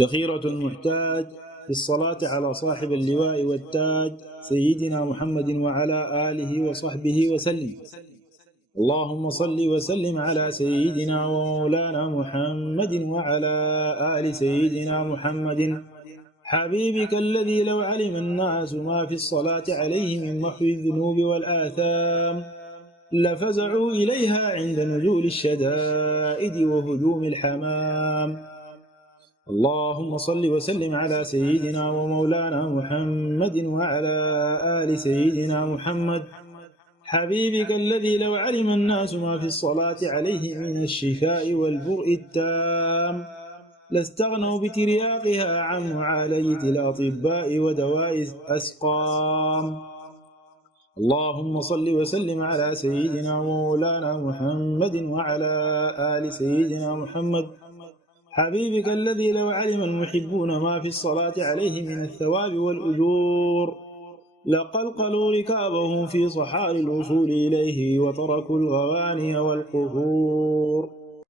ذخيرة المحتاج في الصلاة على صاحب اللواء والتاج سيدنا محمد وعلى آله وصحبه وسلم. اللهم صل وسلم على سيدنا ومولانا محمد وعلى آل سيدنا محمد حبيبك الذي لو علم الناس ما في الصلاة عليه من محو الذنوب والآثام لفزعوا إليها عند نزول الشدائد وهجوم الحمام. اللهم صل وسلم على سيدنا ومولانا محمد وعلى آل سيدنا محمد حبيبك الذي لو علم الناس ما في الصلاة عليه من الشفاء والبرء التام لاستغنوا بترياقها عن معالجة الأطباء ودواء الأسقام. اللهم صل وسلم على سيدنا ومولانا محمد وعلى آل سيدنا محمد حبيبك الذي لو علم المحبون ما في الصلاة عليه من الثواب والأجور لقلقلوا ركابهم في صحاري الوصول إليه وتركوا الغواني والقبور.